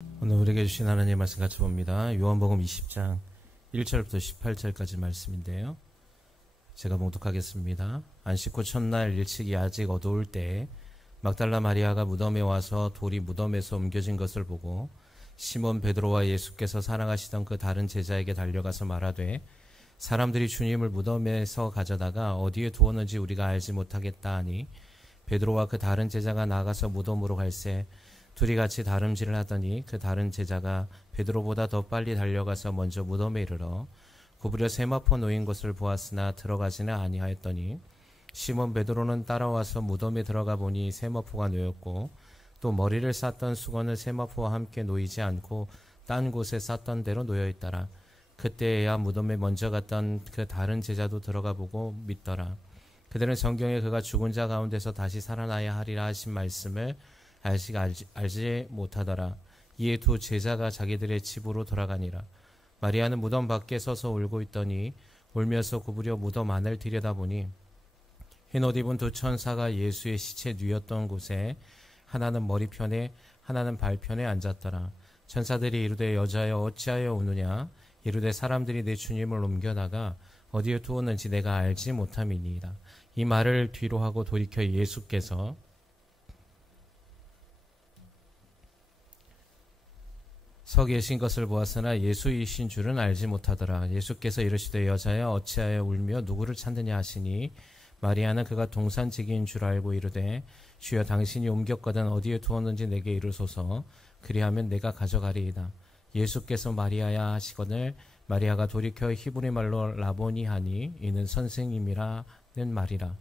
오늘 우리에게 주신 하나님의 말씀 같이 봅니다. 요한복음 20장 1절부터 18절까지 말씀인데요. 제가 봉독하겠습니다. 안식 후 첫날 일찍이 아직 어두울 때에 막달라 마리아가 무덤에 와서 돌이 무덤에서 옮겨진 것을 보고 시몬 베드로와 예수께서 사랑하시던 그 다른 제자에게 달려가서 말하되 사람들이 주님을 무덤에서 가져다가 어디에 두었는지 우리가 알지 못하겠다 하니 베드로와 그 다른 제자가 나가서 무덤으로 갈새 둘이 같이 다름질을 하더니 그 다른 제자가 베드로보다 더 빨리 달려가서 먼저 무덤에 이르러 구부려 세마포 놓인 것을 보았으나 들어가지는 아니하였더니 시몬 베드로는 따라와서 무덤에 들어가 보니 세마포가 놓였고 또 머리를 쌌던 수건을 세마포와 함께 놓이지 않고 딴 곳에 쌌던 대로 놓여있더라. 그때야 무덤에 먼저 갔던 그 다른 제자도 들어가 보고 믿더라. 그들은 성경에 그가 죽은 자 가운데서 다시 살아나야 하리라 하신 말씀을 알지 못하더라. 이에 두 제자가 자기들의 집으로 돌아가니라. 마리아는 무덤 밖에 서서 울고 있더니 울면서 구부려 무덤 안을 들여다보니 흰옷 입은 두 천사가 예수의 시체 뉘었던 곳에 하나는 머리편에 하나는 발편에 앉았더라. 천사들이 이르되 여자여 어찌하여 우느냐 이르되 사람들이 내 주님을 옮겨다가 어디에 두었는지 내가 알지 못함이니이다. 이 말을 뒤로 하고 돌이켜 예수께서 서 계신 것을 보았으나 예수이신 줄은 알지 못하더라. 예수께서 이르시되 여자여 어찌하여 울며 누구를 찾느냐 하시니 마리아는 그가 동산지기인 줄 알고 이르되 주여 당신이 옮겼거든 어디에 두었는지 내게 이르소서 그리하면 내가 가져가리이다. 예수께서 마리아야 하시거늘 마리아가 돌이켜 히브리 말로 라보니 하니 이는 선생님이라는 말이라.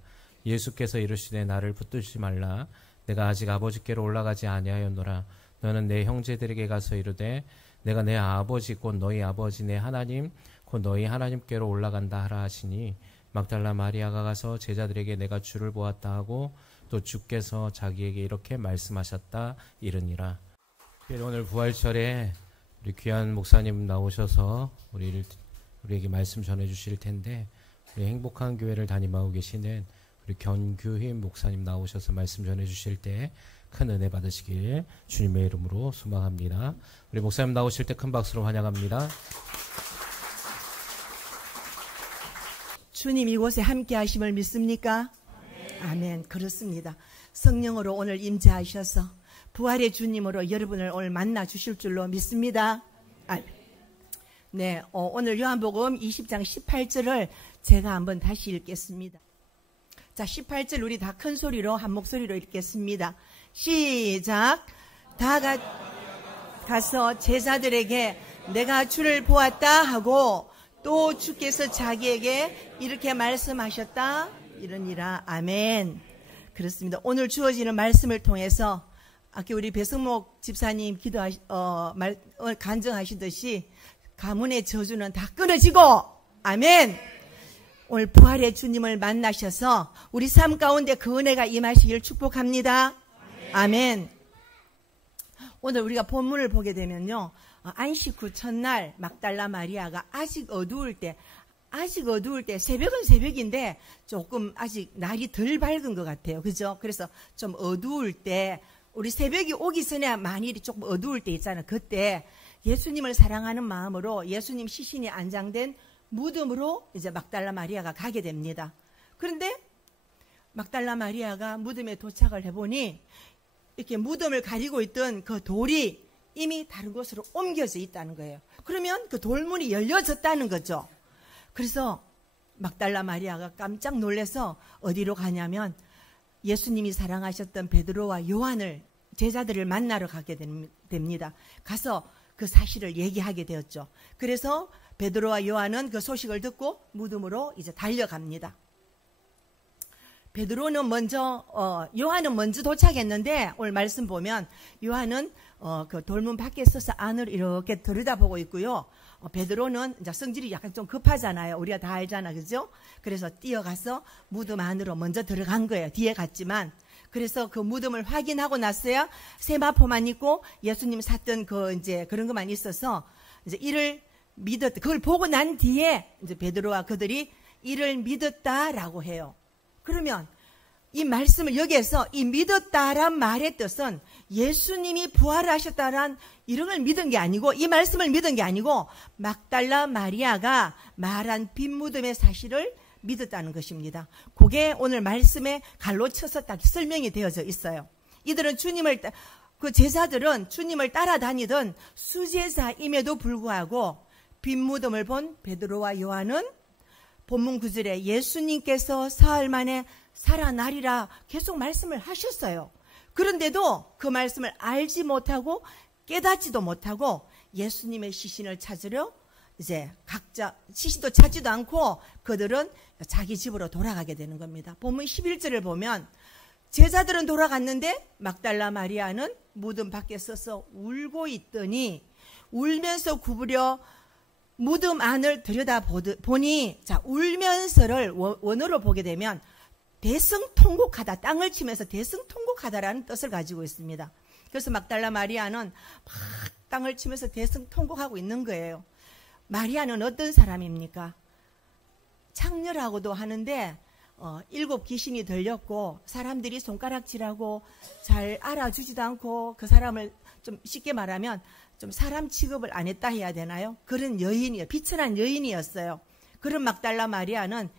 예수께서 이르시되 나를 붙들지 말라. 내가 아직 아버지께로 올라가지 아니하였노라. 너는 내 형제들에게 가서 이르되 내가 내 아버지 곧 너희 아버지 내 하나님 곧 너희 하나님께로 올라간다 하라 하시니 막달라 마리아가 가서 제자들에게 내가 주를 보았다 하고 또 주께서 자기에게 이렇게 말씀하셨다 이르니라. 오늘 부활절에 우리 귀한 목사님 나오셔서 우리에게 말씀 전해주실 텐데 우리 행복한 교회를 담임하고 계시는 우리 견규희 목사님 나오셔서 말씀 전해주실 때 큰 은혜 받으시길 주님의 이름으로 소망합니다. 우리 목사님 나오실 때 큰 박수로 환영합니다. 주님 이곳에 함께 하심을 믿습니까? 아멘. 그렇습니다. 성령으로 오늘 임재하셔서 부활의 주님으로 여러분을 오늘 만나 주실 줄로 믿습니다. 네, 오늘 요한복음 20장 18절을 제가 한번 다시 읽겠습니다. 자, 18절 우리 다 큰 소리로 한 목소리로 읽겠습니다. 시작. 다 가서 제자들에게 내가 주를 보았다 하고 또 주께서 자기에게 이렇게 말씀하셨다 이러니라. 아멘. 그렇습니다. 오늘 주어지는 말씀을 통해서 아까 우리 배승목 집사님 간증하시듯이 가문의 저주는 다 끊어지고 아멘. 오늘 부활의 주님을 만나셔서 우리 삶 가운데 그 은혜가 임하시길 축복합니다. 아멘. 오늘 우리가 본문을 보게 되면요. 안식 후 첫날 막달라 마리아가 아직 어두울 때 새벽은 새벽인데 조금 아직 날이 덜 밝은 것 같아요. 그죠? 그래서 좀 어두울 때 우리 새벽이 오기 전에 만일이 조금 어두울 때 있잖아요. 그때 예수님을 사랑하는 마음으로 예수님 시신이 안장된 무덤으로 이제 막달라 마리아가 가게 됩니다. 그런데 막달라 마리아가 무덤에 도착을 해보니 이렇게 무덤을 가리고 있던 그 돌이 이미 다른 곳으로 옮겨져 있다는 거예요. 그러면 그 돌문이 열려졌다는 거죠. 그래서 막달라 마리아가 깜짝 놀라서 어디로 가냐면 예수님이 사랑하셨던 베드로와 요한을 제자들을 만나러 가게 됩니다. 가서 그 사실을 얘기하게 되었죠. 그래서 베드로와 요한은 그 소식을 듣고 무덤으로 이제 달려갑니다. 베드로는 요한은 먼저 도착했는데 오늘 말씀 보면 요한은 그 돌문 밖에 서서 안을 이렇게 들여다보고 있고요. 베드로는 이제 성질이 약간 좀 급하잖아요. 우리가 다 알잖아, 그죠? 그래서 뛰어가서 무덤 안으로 먼저 들어간 거예요. 뒤에 갔지만. 그래서 그 무덤을 확인하고 났어야 세마포만 있고 예수님 샀던 그런 것만 있어서 이제 이를 믿었다. 그걸 보고 난 뒤에 이제 베드로와 그들이 이를 믿었다라고 해요. 그러면 이 말씀을 여기에서 이 믿었다란 말의 뜻은 예수님이 부활하셨다는 이런 걸 믿은 게 아니고, 이 말씀을 믿은 게 아니고 막달라 마리아가 말한 빈 무덤의 사실을 믿었다는 것입니다. 그게 오늘 말씀에 갈로 쳐서 딱 설명이 되어져 있어요. 이들은 그 제자들은 주님을 따라다니던 수제자임에도 불구하고 빈 무덤을 본 베드로와 요한은 본문 9절에 예수님께서 사흘 만에 살아나리라 계속 말씀을 하셨어요. 그런데도 그 말씀을 알지 못하고 깨닫지도 못하고 예수님의 시신을 찾으려 이제 각자 시신도 찾지도 않고 그들은 자기 집으로 돌아가게 되는 겁니다. 본문 11절을 보면 제자들은 돌아갔는데 막달라 마리아는 무덤 밖에 서서 울고 있더니 울면서 구부려 무덤 안을 들여다보니, 자, 울면서를 원어로 보게 되면 대승통곡하다, 땅을 치면서 대승통곡하다라는 뜻을 가지고 있습니다. 그래서 막달라 마리아는 막 땅을 치면서 대승통곡하고 있는 거예요. 마리아는 어떤 사람입니까? 창녀라고도 하는데 7 귀신이 들렸고 사람들이 손가락질하고 잘 알아주지도 않고 그 사람을 좀 쉽게 말하면 좀 사람 취급을 안 했다 해야 되나요? 그런 여인이에요. 비천한 여인이었어요. 그런 막달라 마리아는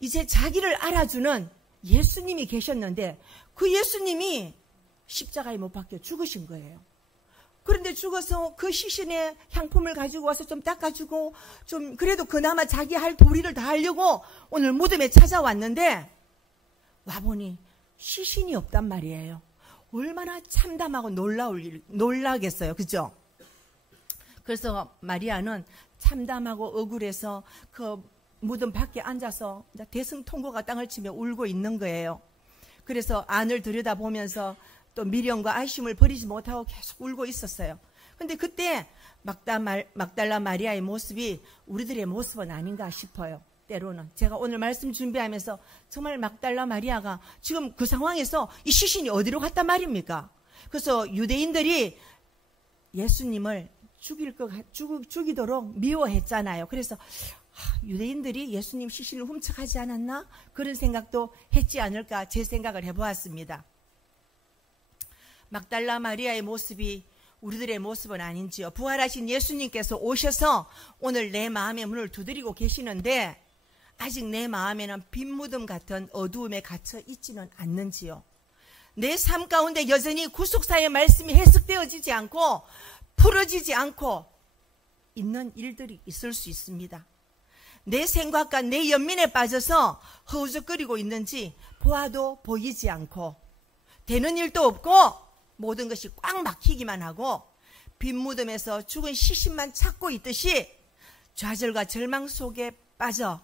이제 자기를 알아주는 예수님이 계셨는데 그 예수님이 십자가에 못 박혀 죽으신 거예요. 그런데 죽어서 그 시신에 향품을 가지고 와서 좀 닦아주고 좀 그래도 그나마 자기 할 도리를 다 하려고 오늘 무덤에 찾아왔는데 와보니 시신이 없단 말이에요. 얼마나 참담하고 놀라겠어요. 그죠? 그래서 마리아는 참담하고 억울해서 그 무덤 밖에 앉아서 대승통곡과 땅을 치며 울고 있는 거예요. 그래서 안을 들여다보면서 또 미련과 아쉬움을 버리지 못하고 계속 울고 있었어요. 근데 그때 막달라 마리아의 모습이 우리들의 모습은 아닌가 싶어요. 때로는 제가 오늘 말씀 준비하면서 정말 막달라 마리아가 지금 그 상황에서 이 시신이 어디로 갔단 말입니까? 그래서 유대인들이 예수님을 죽이도록 미워했잖아요. 그래서 유대인들이 예수님 시신을 훔쳐가지 않았나? 그런 생각도 했지 않을까 제 생각을 해보았습니다. 막달라 마리아의 모습이 우리들의 모습은 아닌지요. 부활하신 예수님께서 오셔서 오늘 내 마음의 문을 두드리고 계시는데 아직 내 마음에는 빈 무덤 같은 어두움에 갇혀 있지는 않는지요. 내 삶 가운데 여전히 구속사의 말씀이 해석되어지지 않고 풀어지지 않고 있는 일들이 있을 수 있습니다. 내 생각과 내 연민에 빠져서 허우적거리고 있는지 보아도 보이지 않고 되는 일도 없고 모든 것이 꽉 막히기만 하고 빈 무덤에서 죽은 시신만 찾고 있듯이 좌절과 절망 속에 빠져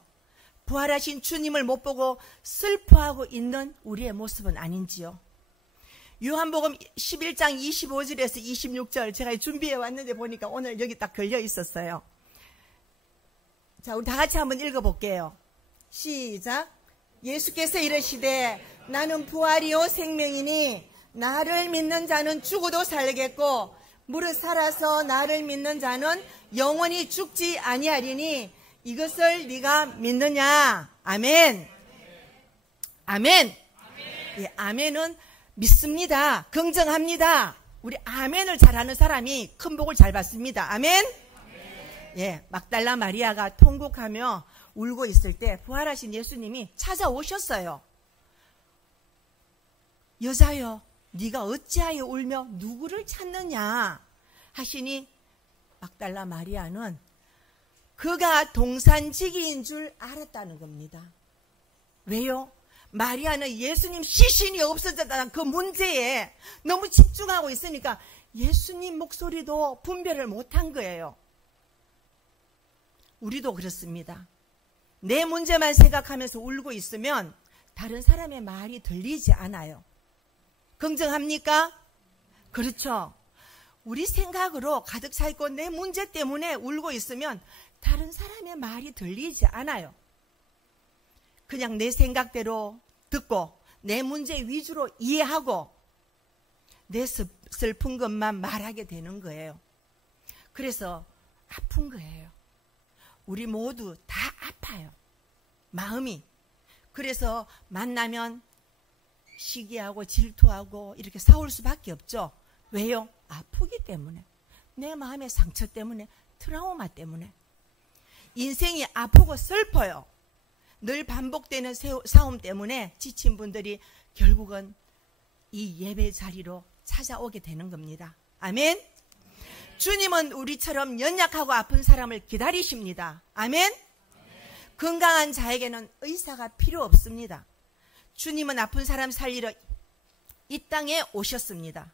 부활하신 주님을 못 보고 슬퍼하고 있는 우리의 모습은 아닌지요. 요한복음 11장 25절에서 26절 제가 준비해 왔는데 보니까 오늘 여기 딱 걸려 있었어요. 자, 우리 다 같이 한번 읽어볼게요. 시작. 예수께서 이르시되 나는 부활이요 생명이니 나를 믿는 자는 죽어도 살겠고 무릇 살아서 나를 믿는 자는 영원히 죽지 아니하리니 이것을 네가 믿느냐? 아멘. 아멘. 예, 아멘은 믿습니다. 긍정합니다. 우리 아멘을 잘하는 사람이 큰 복을 잘 받습니다. 아멘. 예, 막달라 마리아가 통곡하며 울고 있을 때 부활하신 예수님이 찾아오셨어요. 여자여, 네가 어찌하여 울며 누구를 찾느냐 하시니 막달라 마리아는 그가 동산지기인 줄 알았다는 겁니다. 왜요? 마리아는 예수님 시신이 없어졌다는 그 문제에 너무 집중하고 있으니까 예수님 목소리도 분별을 못한 거예요. 우리도 그렇습니다. 내 문제만 생각하면서 울고 있으면 다른 사람의 말이 들리지 않아요. 긍정합니까? 그렇죠. 우리 생각으로 가득 차 있고 내 문제 때문에 울고 있으면 다른 사람의 말이 들리지 않아요. 그냥 내 생각대로 듣고 내 문제 위주로 이해하고 내 슬픈 것만 말하게 되는 거예요. 그래서 아픈 거예요. 우리 모두 다 아파요. 마음이. 그래서 만나면 시기하고 질투하고 이렇게 싸울 수밖에 없죠. 왜요? 아프기 때문에, 내 마음의 상처 때문에, 트라우마 때문에. 인생이 아프고 슬퍼요. 늘 반복되는 싸움 때문에 지친 분들이 결국은 이 예배 자리로 찾아오게 되는 겁니다. 아멘. 주님은 우리처럼 연약하고 아픈 사람을 기다리십니다. 아멘. 건강한 자에게는 의사가 필요 없습니다. 주님은 아픈 사람 살리러 이 땅에 오셨습니다.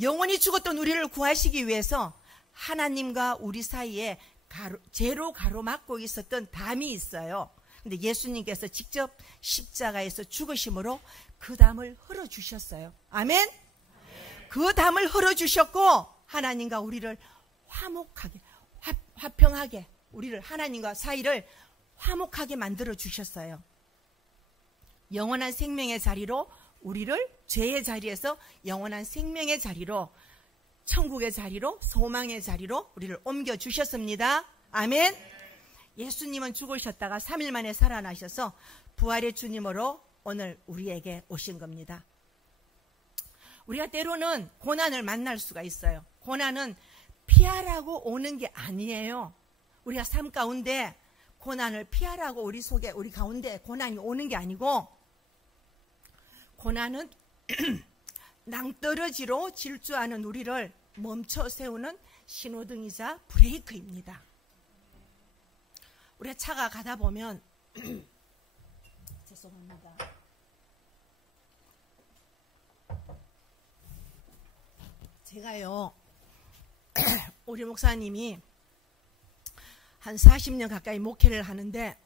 영원히 죽었던 우리를 구하시기 위해서 하나님과 우리 사이에 죄로 가로막고 있었던 담이 있어요. 근데 예수님께서 직접 십자가에서 죽으심으로 그 담을 흘러주셨어요. 아멘. 그 담을 흘러주셨고 하나님과 우리를 화목하게, 화평하게, 우리를, 하나님과 사이를 화목하게 만들어 주셨어요. 영원한 생명의 자리로, 우리를 죄의 자리에서 영원한 생명의 자리로, 천국의 자리로, 소망의 자리로 우리를 옮겨 주셨습니다. 아멘. 예수님은 죽으셨다가 3일 만에 살아나셔서 부활의 주님으로 오늘 우리에게 오신 겁니다. 우리가 때로는 고난을 만날 수가 있어요. 고난은 피하라고 오는 게 아니에요. 우리가 삶 가운데 고난을 피하라고 우리 속에, 우리 가운데 고난이 오는 게 아니고, 고난은 낭떠러지로 질주하는 우리를 멈춰 세우는 신호등이자 브레이크입니다. 우리가 차가 가다 보면 죄송합니다. 제가요, 우리 목사님이 한 40년 가까이 목회를 하는데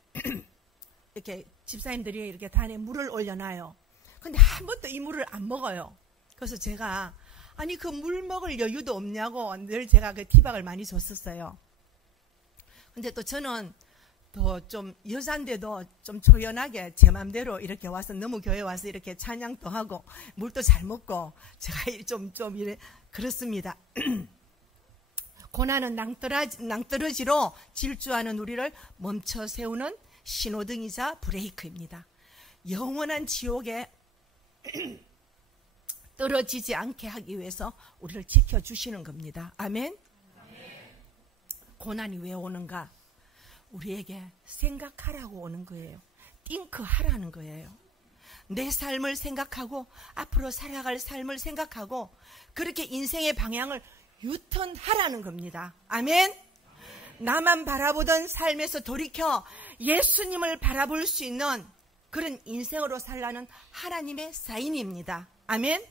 이렇게 집사님들이 이렇게 단에 물을 올려놔요. 근데 한 번도 이 물을 안 먹어요. 그래서 제가, 아니 그 물 먹을 여유도 없냐고 늘 제가 그 티박을 많이 줬었어요. 근데 또 저는 또 좀 여잔데도 좀 초연하게 제 맘대로 이렇게 와서, 너무 교회 와서 이렇게 찬양도 하고 물도 잘 먹고 제가 좀 이래 그렇습니다. 고난은 낭떠러지로 질주하는 우리를 멈춰 세우는 신호등이자 브레이크입니다. 영원한 지옥에 떨어지지 않게 하기 위해서 우리를 지켜주시는 겁니다. 아멘. 고난이 왜 오는가? 우리에게 생각하라고 오는 거예요. 띵크하라는 거예요. 내 삶을 생각하고 앞으로 살아갈 삶을 생각하고 그렇게 인생의 방향을 유턴하라는 겁니다. 아멘. 나만 바라보던 삶에서 돌이켜 예수님을 바라볼 수 있는 그런 인생으로 살라는 하나님의 사인입니다. 아멘.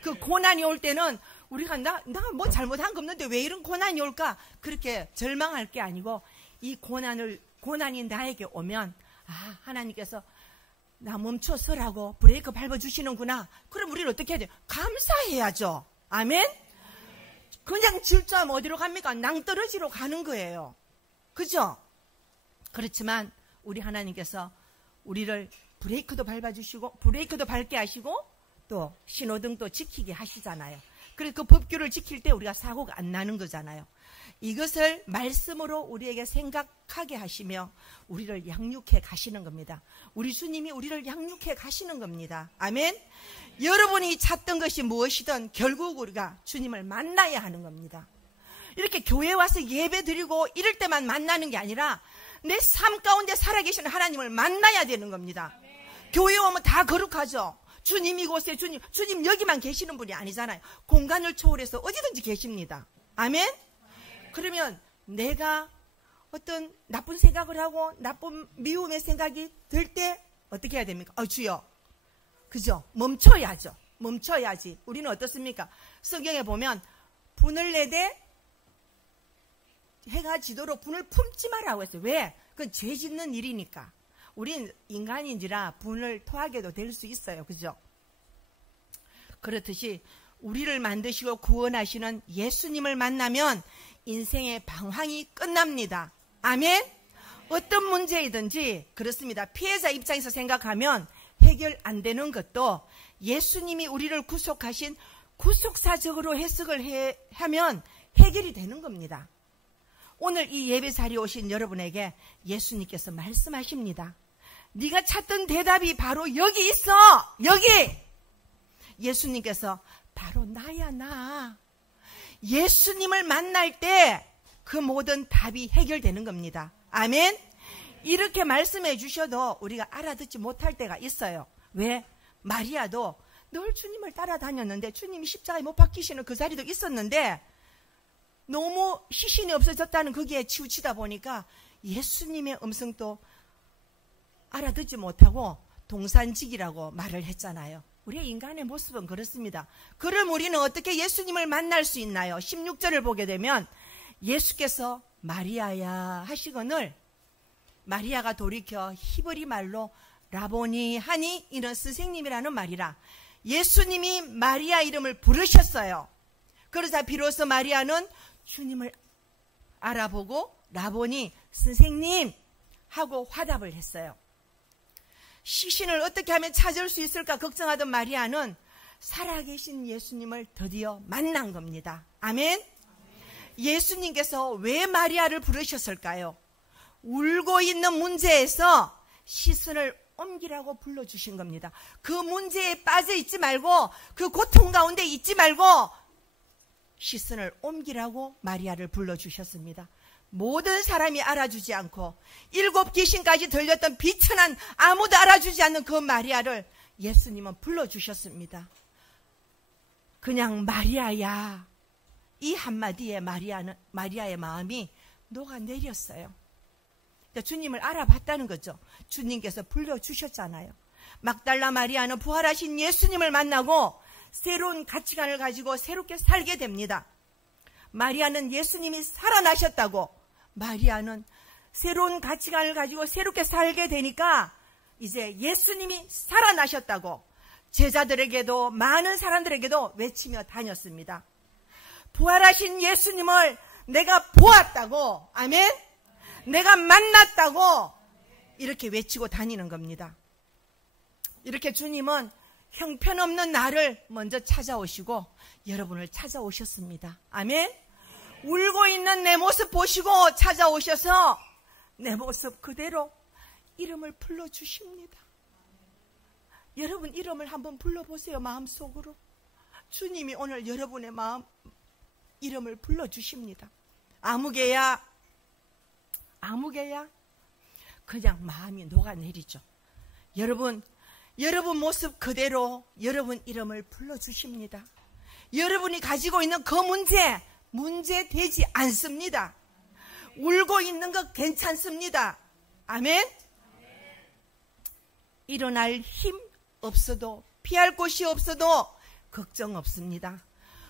그 고난이 올 때는 우리가 나 뭐 잘못한 거 없는데 왜 이런 고난이 올까? 그렇게 절망할 게 아니고, 이 고난이 나에게 오면, 아, 하나님께서 나 멈춰 서라고 브레이크 밟아주시는구나. 그럼 우리는 어떻게 해야 돼요? 감사해야죠. 아멘? 그냥 질주하면 어디로 갑니까? 낭떠러지로 가는 거예요. 그죠? 그렇지만 우리 하나님께서 우리를 브레이크도 밟아주시고, 브레이크도 밟게 하시고, 또 신호등도 지키게 하시잖아요. 그래서 그 법규를 지킬 때 우리가 사고가 안 나는 거잖아요. 이것을 말씀으로 우리에게 생각하게 하시며 우리를 양육해 가시는 겁니다. 우리 주님이 우리를 양육해 가시는 겁니다. 아멘. 여러분이 찾던 것이 무엇이든 결국 우리가 주님을 만나야 하는 겁니다. 이렇게 교회 와서 예배 드리고 이럴 때만 만나는 게 아니라 내 삶 가운데 살아계시는 하나님을 만나야 되는 겁니다. 교회 오면 다 거룩하죠. 주님 이곳에, 주님 여기만 계시는 분이 아니잖아요. 공간을 초월해서 어디든지 계십니다. 아멘. 그러면 내가 어떤 나쁜 생각을 하고 나쁜 미움의 생각이 들 때 어떻게 해야 됩니까? 주여. 그죠? 멈춰야죠. 멈춰야지. 우리는 어떻습니까? 성경에 보면 분을 내되 해가 지도록 분을 품지 마라고 했어요. 왜? 그건 죄 짓는 일이니까. 우린 인간인지라 분을 토하게도 될 수 있어요. 그죠? 그렇듯이 우리를 만드시고 구원하시는 예수님을 만나면 인생의 방황이 끝납니다. 아멘? 어떤 문제이든지 그렇습니다. 피해자 입장에서 생각하면 해결 안 되는 것도 예수님이 우리를 구속하신 구속사적으로 해석을 하면 해결이 되는 겁니다. 오늘 이 예배 자리에 오신 여러분에게 예수님께서 말씀하십니다. 네가 찾던 대답이 바로 여기 있어. 여기. 예수님께서 바로 나야 나. 예수님을 만날 때 그 모든 답이 해결되는 겁니다. 아멘. 이렇게 말씀해 주셔도 우리가 알아듣지 못할 때가 있어요. 왜? 마리아도 늘 주님을 따라다녔는데 주님이 십자가에 못 박히시는 그 자리도 있었는데 너무 시신이 없어졌다는 거기에 치우치다 보니까 예수님의 음성도 알아듣지 못하고 동산직이라고 말을 했잖아요. 우리의 인간의 모습은 그렇습니다. 그럼 우리는 어떻게 예수님을 만날 수 있나요? 16절을 보게 되면 예수께서 마리아야 하시거늘 마리아가 돌이켜 히브리 말로 라보니 하니 이는 스승님이라는 말이라. 예수님이 마리아 이름을 부르셨어요. 그러자 비로소 마리아는 주님을 알아보고 라보니 선생님 하고 화답을 했어요. 시신을 어떻게 하면 찾을 수 있을까 걱정하던 마리아는 살아계신 예수님을 드디어 만난 겁니다. 아멘. 예수님께서 왜 마리아를 부르셨을까요? 울고 있는 문제에서 시선을 옮기라고 불러주신 겁니다. 그 문제에 빠져 있지 말고 그 고통 가운데 있지 말고 시선을 옮기라고 마리아를 불러주셨습니다. 모든 사람이 알아주지 않고 7 귀신까지 들렸던 비천한 아무도 알아주지 않는 그 마리아를 예수님은 불러주셨습니다. 그냥 마리아야 이 한마디에 마리아의 마음이 녹아내렸어요. 주님을 알아봤다는 거죠. 주님께서 불러주셨잖아요. 막달라 마리아는 부활하신 예수님을 만나고 새로운 가치관을 가지고 새롭게 살게 됩니다. 마리아는 예수님이 살아나셨다고, 마리아는 새로운 가치관을 가지고 새롭게 살게 되니까 이제 예수님이 살아나셨다고 제자들에게도 많은 사람들에게도 외치며 다녔습니다. 부활하신 예수님을 내가 보았다고, 아멘? 내가 만났다고 이렇게 외치고 다니는 겁니다. 이렇게 주님은 형편없는 나를 먼저 찾아오시고 여러분을 찾아오셨습니다. 아멘? 울고 있는 내 모습 보시고 찾아오셔서 내 모습 그대로 이름을 불러주십니다. 여러분 이름을 한번 불러보세요. 마음속으로. 주님이 오늘 여러분의 마음 이름을 불러주십니다. 아무개야, 아무개야. 그냥 마음이 녹아내리죠. 여러분 모습 그대로 여러분 이름을 불러주십니다. 여러분이 가지고 있는 그 문제 되지 않습니다. 울고 있는 것 괜찮습니다. 아멘? 일어날 힘 없어도, 피할 곳이 없어도 걱정 없습니다.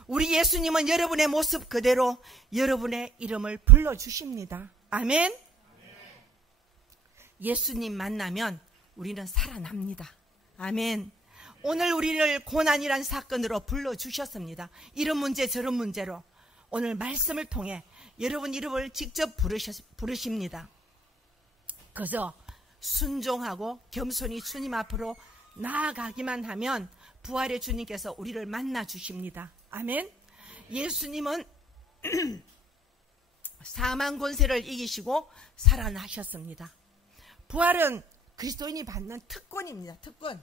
우리 예수님은 여러분의 모습 그대로 여러분의 이름을 불러주십니다. 아멘? 예수님 만나면 우리는 살아납니다. 아멘. 오늘 우리를 고난이란 사건으로 불러주셨습니다. 이런 문제 저런 문제로 오늘 말씀을 통해 여러분 이름을 직접 부르십니다. 그저 순종하고 겸손히 주님 앞으로 나아가기만 하면 부활의 주님께서 우리를 만나주십니다. 아멘. 예수님은 사망 권세를 이기시고 살아나셨습니다. 부활은 그리스도인이 받는 특권입니다. 특권.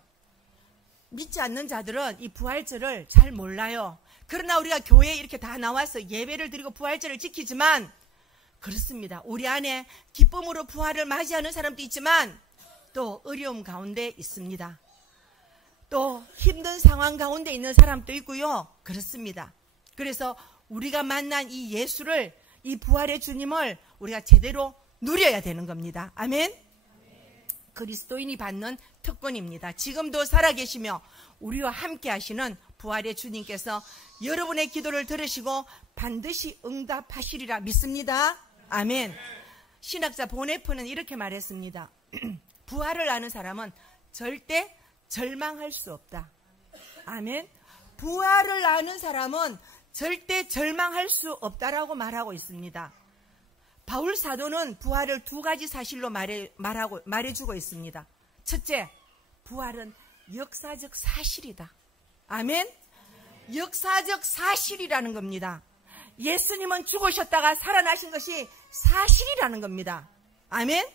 믿지 않는 자들은 이 부활절을 잘 몰라요. 그러나 우리가 교회에 이렇게 다 나와서 예배를 드리고 부활절을 지키지만 그렇습니다. 우리 안에 기쁨으로 부활을 맞이하는 사람도 있지만 또 어려움 가운데 있습니다. 또 힘든 상황 가운데 있는 사람도 있고요. 그렇습니다. 그래서 우리가 만난 이 예수를, 이 부활의 주님을 우리가 제대로 누려야 되는 겁니다. 아멘? 그리스도인이 받는 특권입니다. 지금도 살아계시며 우리와 함께 하시는 부활의 주님께서 여러분의 기도를 들으시고 반드시 응답하시리라 믿습니다. 아멘. 신학자 보네프는 이렇게 말했습니다. 부활을 아는 사람은 절대 절망할 수 없다. 아멘. 부활을 아는 사람은 절대 절망할 수 없다라고 말하고 있습니다. 바울 사도는 부활을 2가지 사실로 말해주고 있습니다. 첫째, 부활은 역사적 사실이다. 아멘? 역사적 사실이라는 겁니다. 예수님은 죽으셨다가 살아나신 것이 사실이라는 겁니다. 아멘?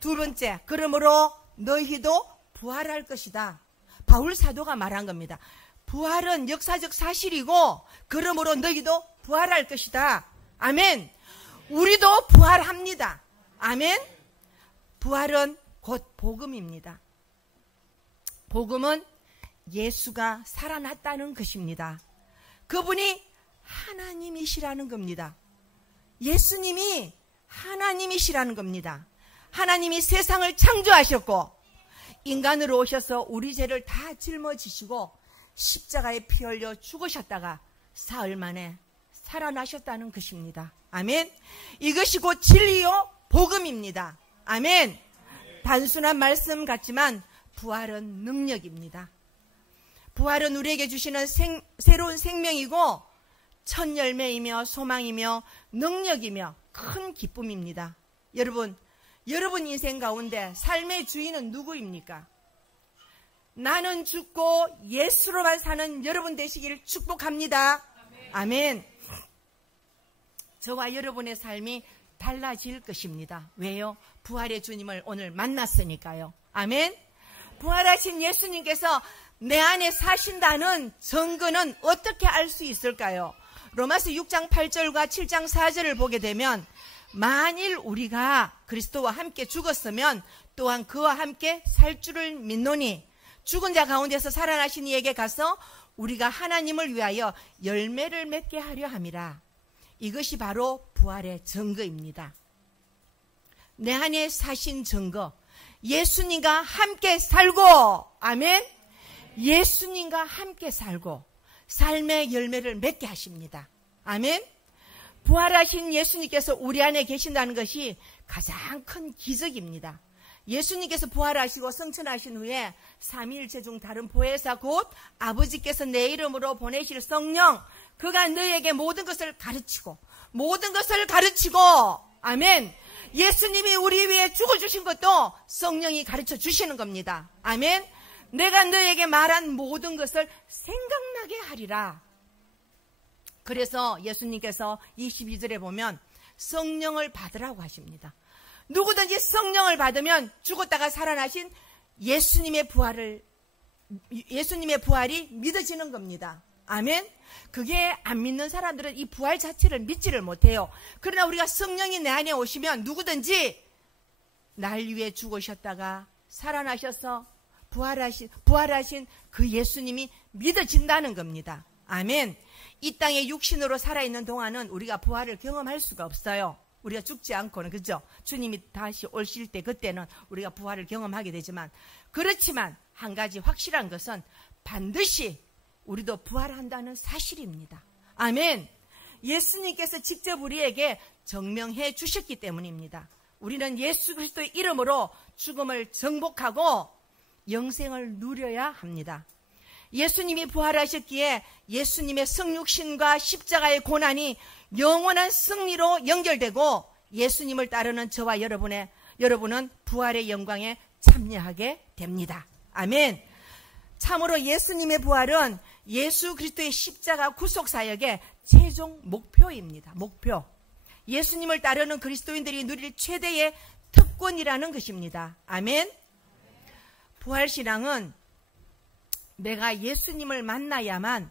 2번째, 그러므로 너희도 부활할 것이다. 바울 사도가 말한 겁니다. 부활은 역사적 사실이고 그러므로 너희도 부활할 것이다. 아멘. 우리도 부활합니다. 아멘. 부활은 곧 복음입니다. 복음은 예수가 살아났다는 것입니다. 그분이 하나님이시라는 겁니다. 예수님이 하나님이시라는 겁니다. 하나님이 세상을 창조하셨고 인간으로 오셔서 우리 죄를 다 짊어지시고 십자가에 피 흘려 죽으셨다가 사흘 만에 살아나셨다는 것입니다. 아멘. 이것이 곧 진리요 복음입니다. 아멘. 단순한 말씀 같지만 부활은 능력입니다. 부활은 우리에게 주시는 새로운 생명이고 첫 열매이며 소망이며 능력이며 큰 기쁨입니다. 여러분 인생 가운데 삶의 주인은 누구입니까? 나는 죽고 예수로만 사는 여러분 되시기를 축복합니다. 아멘. 저와 여러분의 삶이 달라질 것입니다. 왜요? 부활의 주님을 오늘 만났으니까요. 아멘. 부활하신 예수님께서 내 안에 사신다는 증거는 어떻게 알 수 있을까요? 로마서 6장 8절과 7장 4절을 보게 되면 만일 우리가 그리스도와 함께 죽었으면 또한 그와 함께 살 줄을 믿노니 죽은 자 가운데서 살아나신 이에게 가서 우리가 하나님을 위하여 열매를 맺게 하려 함이라. 이것이 바로 부활의 증거입니다. 내 안에 사신 증거, 예수님과 함께 살고, 아멘. 예수님과 함께 살고 삶의 열매를 맺게 하십니다. 아멘. 부활하신 예수님께서 우리 안에 계신다는 것이 가장 큰 기적입니다. 예수님께서 부활하시고 성천하신 후에 삼위일체 중 다른 보혜사 곧 아버지께서 내 이름으로 보내실 성령, 그가 너희에게 모든 것을 가르치고 아멘. 예수님이 우리 위해 죽어주신 것도 성령이 가르쳐 주시는 겁니다. 아멘. 내가 너희에게 말한 모든 것을 생각나게 하리라. 그래서 예수님께서 22절에 보면 성령을 받으라고 하십니다. 누구든지 성령을 받으면 죽었다가 살아나신 예수님의 부활이 믿어지는 겁니다. 아멘. 그게 안 믿는 사람들은 이 부활 자체를 믿지를 못해요. 그러나 우리가 성령이 내 안에 오시면 누구든지 날 위해 죽으셨다가 살아나셔서 부활하신 그 예수님이 믿어진다는 겁니다. 아멘. 이 땅에 육신으로 살아있는 동안은 우리가 부활을 경험할 수가 없어요. 우리가 죽지 않고는, 그죠? 주님이 다시 오실 때 그때는 우리가 부활을 경험하게 되지만, 그렇지만 한 가지 확실한 것은 반드시 우리도 부활한다는 사실입니다. 아멘. 예수님께서 직접 우리에게 증명해 주셨기 때문입니다. 우리는 예수 그리스도의 이름으로 죽음을 정복하고 영생을 누려야 합니다. 예수님이 부활하셨기에 예수님의 성육신과 십자가의 고난이 영원한 승리로 연결되고 예수님을 따르는 저와 여러분은 부활의 영광에 참여하게 됩니다. 아멘. 참으로 예수님의 부활은 예수 그리스도의 십자가 구속사역의 최종 목표입니다. 목표. 예수님을 따르는 그리스도인들이 누릴 최대의 특권이라는 것입니다. 아멘. 부활신앙은 내가 예수님을 만나야만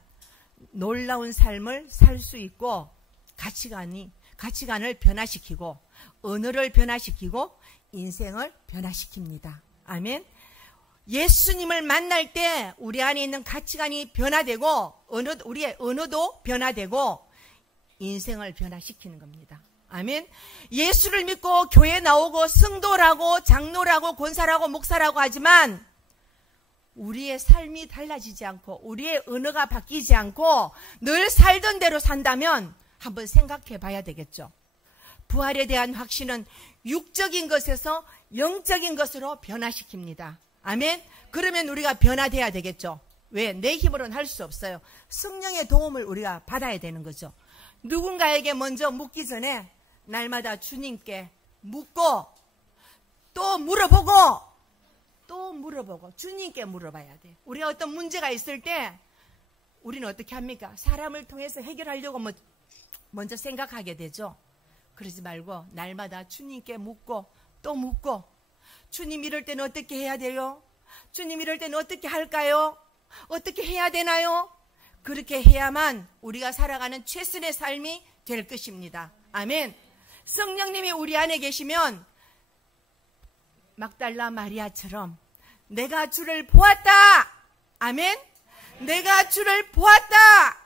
놀라운 삶을 살 수 있고 가치관을 변화시키고 언어를 변화시키고 인생을 변화시킵니다. 아멘. 예수님을 만날 때 우리 안에 있는 가치관이 변화되고 우리의 언어도 변화되고 인생을 변화시키는 겁니다. 아멘. 예수를 믿고 교회 나오고 성도라고 장로라고 권사라고 목사라고 하지만 우리의 삶이 달라지지 않고 우리의 언어가 바뀌지 않고 늘 살던 대로 산다면 한번 생각해 봐야 되겠죠. 부활에 대한 확신은 육적인 것에서 영적인 것으로 변화시킵니다. 아멘. 그러면 우리가 변화돼야 되겠죠. 왜? 내 힘으로는 할 수 없어요. 성령의 도움을 우리가 받아야 되는 거죠. 누군가에게 먼저 묻기 전에 날마다 주님께 묻고 또 물어보고 주님께 물어봐야 돼. 우리가 어떤 문제가 있을 때 우리는 어떻게 합니까? 사람을 통해서 해결하려고 먼저 생각하게 되죠. 그러지 말고 날마다 주님께 묻고 또 묻고, 주님 이럴 때는 어떻게 해야 돼요? 주님 이럴 때는 어떻게 할까요? 어떻게 해야 되나요? 그렇게 해야만 우리가 살아가는 최선의 삶이 될 것입니다. 아멘. 성령님이 우리 안에 계시면 막달라 마리아처럼 내가 주를 보았다. 아멘. 내가 주를 보았다.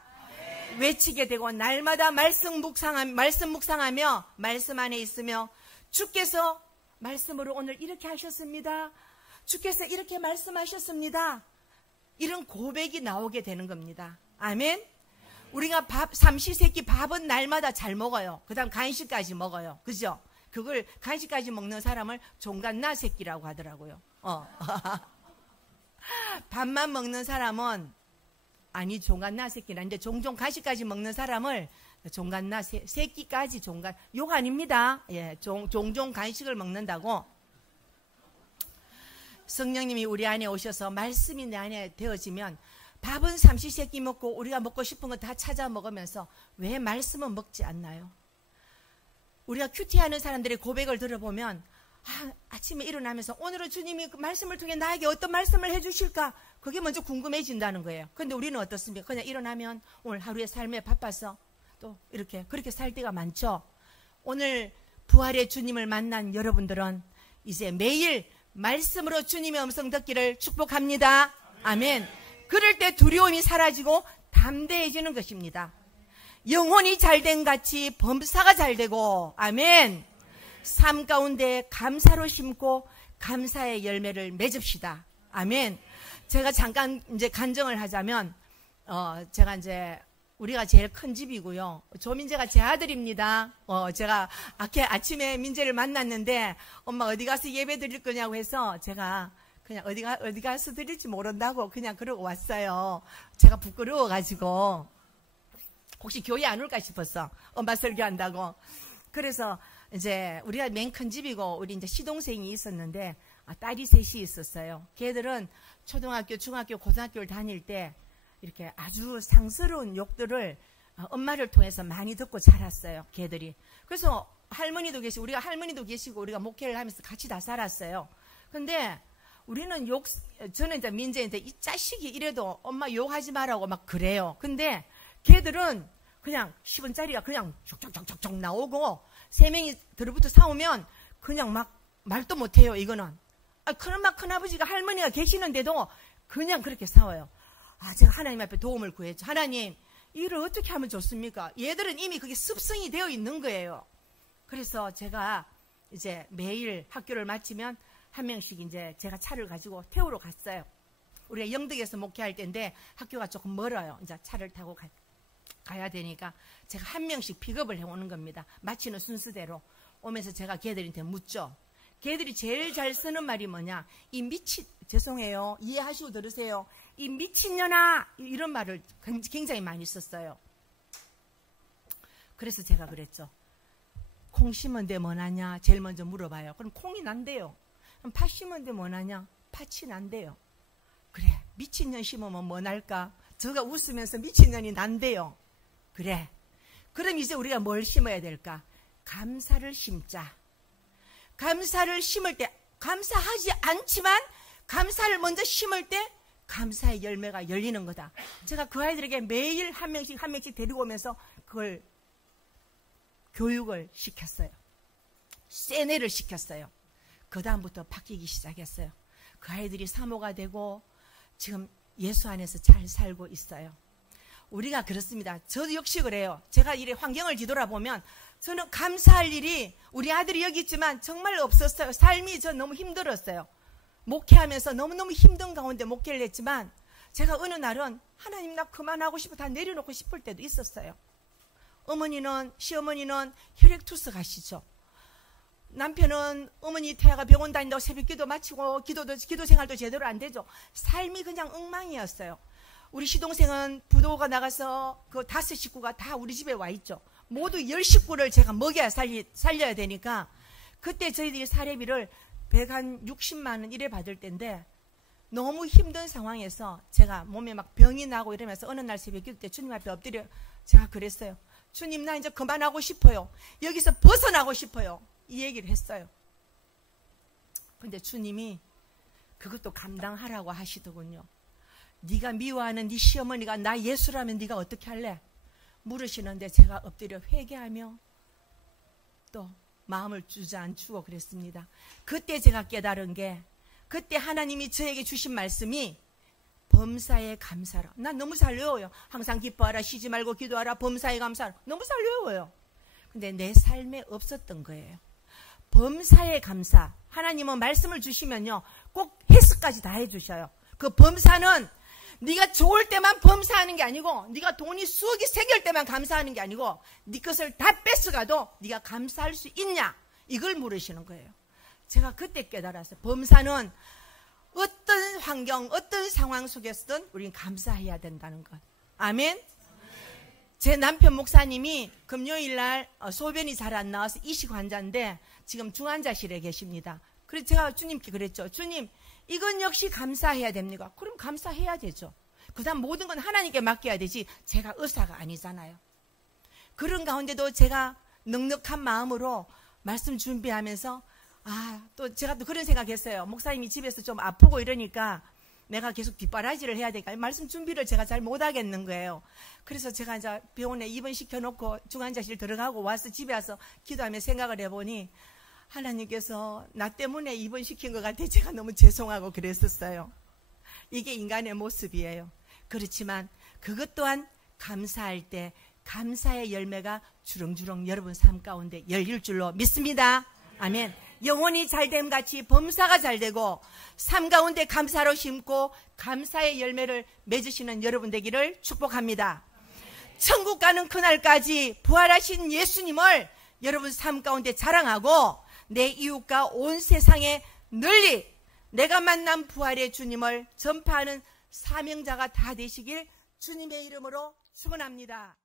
외치게 되고 날마다 말씀 묵상하며 말씀 안에 있으며 주께서 말씀으로 오늘 이렇게 하셨습니다. 주께서 이렇게 말씀하셨습니다. 이런 고백이 나오게 되는 겁니다. 아멘. 우리가 삼시세끼 밥은 날마다 잘 먹어요. 그 다음 간식까지 먹어요. 그죠? 그걸 간식까지 먹는 사람을 종갓나 새끼라고 하더라고요. 밥만 먹는 사람은 아니 종갓나 새끼라. 이제 종종 간식까지 먹는 사람을 종갓나 새끼까지 욕 아닙니다. 예, 종종 간식을 먹는다고. 성령님이 우리 안에 오셔서 말씀이 내 안에 되어지면 밥은 삼시세끼 먹고 우리가 먹고 싶은 거 다 찾아 먹으면서 왜 말씀은 먹지 않나요? 우리가 큐티하는 사람들의 고백을 들어보면 아침에 일어나면서 오늘은 주님이 그 말씀을 통해 나에게 어떤 말씀을 해주실까? 그게 먼저 궁금해진다는 거예요. 그런데 우리는 어떻습니까? 그냥 일어나면 오늘 하루의 삶에 바빠서 또 그렇게 살 때가 많죠. 오늘 부활의 주님을 만난 여러분들은 이제 매일 말씀으로 주님의 음성 듣기를 축복합니다. 아멘. 그럴 때 두려움이 사라지고 담대해지는 것입니다. 영혼이 잘된 같이 범사가 잘되고, 아멘. 삶 가운데 감사로 심고 감사의 열매를 맺읍시다. 아멘. 제가 잠깐 이제 간증을 하자면, 제가 이제 우리가 제일 큰 집이고요. 조민재가 제 아들입니다. 제가 아침에 민재를 만났는데 엄마 어디 가서 예배 드릴 거냐고 해서 제가 그냥 어디 가서 드릴지 모른다고 그냥 그러고 왔어요. 제가 부끄러워가지고 혹시 교회 안 올까 싶었어. 엄마 설교한다고. 그래서 이제 우리가 맨 큰 집이고 우리 이제 시동생이 있었는데 딸이 셋이 있었어요. 걔들은 초등학교, 중학교, 고등학교를 다닐 때 이렇게 아주 상스러운 욕들을 엄마를 통해서 많이 듣고 자랐어요. 걔들이. 그래서 우리가 할머니도 계시고 우리가 목회를 하면서 같이 다 살았어요. 근데 우리는 저는 이제 민재인데 이 자식이 이래도 엄마 욕하지 말라고 막 그래요. 근데 걔들은 그냥 10원짜리가 그냥 족족족족 나오고 3명이 들어붙어 싸우면 그냥 막 말도 못해요. 이거는. 큰아버지가 할머니가 계시는데도 그냥 그렇게 싸워요. 제가 하나님 앞에 도움을 구했죠. 하나님, 이를 어떻게 하면 좋습니까? 얘들은 이미 그게 습성이 되어 있는 거예요. 그래서 제가 이제 매일 학교를 마치면 한 명씩 이제 제가 차를 가지고 태우러 갔어요. 우리가 영덕에서 목회할 때인데 학교가 조금 멀어요. 이제 차를 타고 가야 되니까 제가 한 명씩 픽업을 해오는 겁니다. 마치는 순서대로. 오면서 제가 걔들한테 묻죠. 걔들이 제일 잘 쓰는 말이 뭐냐? 죄송해요. 이해하시고 들으세요. 이 미친년아! 이런 말을 굉장히 많이 썼어요. 그래서 제가 그랬죠. 콩 심은데 뭐 나냐? 제일 먼저 물어봐요. 그럼 콩이 난대요. 그럼 팥 심은데 뭐 나냐? 팥이 난대요. 그래, 미친년 심으면 뭐 날까? 저가 웃으면서 미친년이 난대요. 그래. 그럼 이제 우리가 뭘 심어야 될까? 감사를 심자. 감사를 심을 때, 감사하지 않지만 감사를 먼저 심을 때 감사의 열매가 열리는 거다. 제가 그 아이들에게 매일 한 명씩 데리고 오면서 그걸 교육을 시켰어요. 세뇌를 시켰어요. 그 다음부터 바뀌기 시작했어요. 그 아이들이 사모가 되고 지금 예수 안에서 잘 살고 있어요. 우리가 그렇습니다. 저도 역시 그래요. 제가 이래 환경을 뒤돌아보면 저는 감사할 일이 우리 아들이 여기 있지만 정말 없었어요. 삶이 저 너무 힘들었어요. 목회하면서 너무너무 힘든 가운데 목회를 했지만 제가 어느 날은 하나님 나 그만하고 싶어 다 내려놓고 싶을 때도 있었어요. 시어머니는 혈액투석 하시죠. 남편은 어머니 태아가 병원 다닌다고 새벽기도 마치고 기도 생활도 제대로 안 되죠. 삶이 그냥 엉망이었어요. 우리 시동생은 부도가 나가서 그 5 식구가 다 우리 집에 와 있죠. 모두 10식구를 제가 먹여야 살려야 되니까 그때 저희들이 사례비를 160만 원 이래 받을 때인데 너무 힘든 상황에서 제가 몸에 막 병이 나고 이러면서 어느 날 새벽 기도 때 주님 앞에 엎드려 제가 그랬어요. 주님 나 이제 그만하고 싶어요. 여기서 벗어나고 싶어요. 이 얘기를 했어요. 근데 주님이 그것도 감당하라고 하시더군요. 네가 미워하는 네 시어머니가 나 예수라면 네가 어떻게 할래? 물으시는데 제가 엎드려 회개하며 또 마음을 주저앉추고 그랬습니다. 그때 제가 깨달은 게, 그때 하나님이 저에게 주신 말씀이 범사에 감사라. 난 너무 잘 외워요. 항상 기뻐하라, 쉬지 말고 기도하라, 범사에 감사라. 너무 잘 외워요. 근데 내 삶에 없었던 거예요. 범사에 감사. 하나님은 말씀을 주시면요, 꼭 해석까지 다 해주셔요. 그 범사는 네가 좋을 때만 범사하는 게 아니고, 네가 돈이 수억이 생길 때만 감사하는 게 아니고, 네 것을 다 뺏어가도 네가 감사할 수 있냐, 이걸 물으시는 거예요. 제가 그때 깨달았어요. 범사는 어떤 환경, 어떤 상황 속에서든 우리는 감사해야 된다는 것. 아멘. 제 남편 목사님이 금요일날 소변이 잘 안 나와서 이식 환자인데 지금 중환자실에 계십니다. 그래서 제가 주님께 그랬죠. 주님, 이건 역시 감사해야 됩니까? 그럼 감사해야 되죠. 그 다음 모든 건 하나님께 맡겨야 되지 제가 의사가 아니잖아요. 그런 가운데도 제가 넉넉한 마음으로 말씀 준비하면서 또 제가 또 그런 생각했어요. 목사님이 집에서 좀 아프고 이러니까 내가 계속 뒷바라지를 해야 되니까 말씀 준비를 제가 잘 못하겠는 거예요. 그래서 제가 이제 병원에 입원시켜놓고 중환자실 들어가고 와서 집에 와서 기도하며 생각을 해보니 하나님께서 나 때문에 입원시킨 것 같아. 제가 너무 죄송하고 그랬었어요. 이게 인간의 모습이에요. 그렇지만 그것 또한 감사할 때 감사의 열매가 주렁주렁 여러분 삶 가운데 열릴 줄로 믿습니다. 아멘. 영혼이 잘됨 같이 범사가 잘되고 삶 가운데 감사로 심고 감사의 열매를 맺으시는 여러분 되기를 축복합니다. 천국 가는 그날까지 부활하신 예수님을 여러분 삶 가운데 자랑하고 내 이웃과 온 세상에 널리 내가 만난 부활의 주님을 전파하는 사명자가 다 되시길 주님의 이름으로 축원합니다.